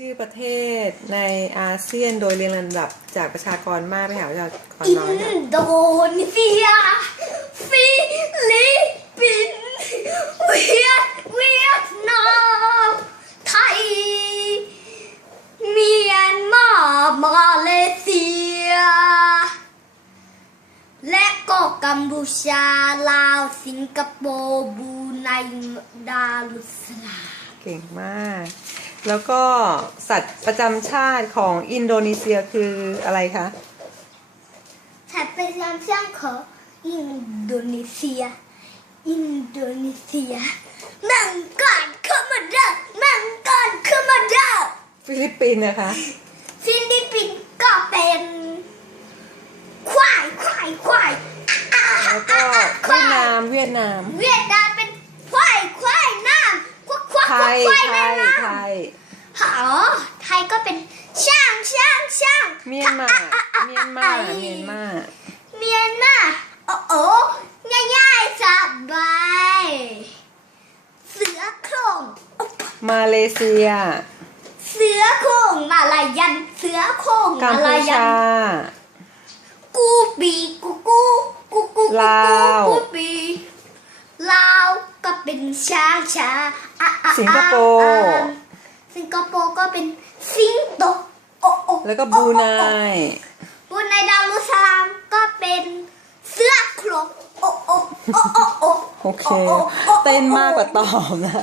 ชื่อประเทศในอาเซียนโดยเรียงลำดับจากประชากรมากไปหาประชากรอิน้อยค่ะนโดนีเซียฟิลิปปินส์เวียดเวียดนามไทยเมียนมามาเลเซีย และก็กัมพูชาลาวสิงคโปร์บรูไนดารุสลามเก่งมาก แล้วก็สัตว์ประจำชาติของอินโดนีเซียคืออะไรคะถัดไปตามช่างของอินโดนีเซีย อินโดนีเซีย มังกรคอมมานเดอร์มังกรคอมมานเดอร์ฟิลิปปินส์นะคะ ฟิลิปปินส์ก็เป็นควายควายควายอ่าแล้วก็อ่าเวียดนามเวียดนาม เวียดนามเป็นควายควายน้ำควายควายไทควายยควายไทแม่ยน้ไทยำ อ๋อไทยก็เป็นช่างช่างช่างเมียนมาเมียนมาเมียนมาเมียนมาโอ้โอ้ง่ายๆสบายเสือโคร่งมาเลเซีย เสือโคร่งมาลายันเสือโคร่งกัมมาพูลายัชานกูปีกูกูกูกูลาวกูปีลาวก็เป็นช้างช้าอะอะสิงคโปร์ อะอะสิงคโปร์ก็เป็นสิงโตโอ้โอ้แล้วก็บรูไนบรูไนดารุสลามก็เป็นเสือโคร่งโอ้โอ้โอ้โอ้โอ้โอเคโอ้โอ้โอ้เต้นมากกว่าตอบนะ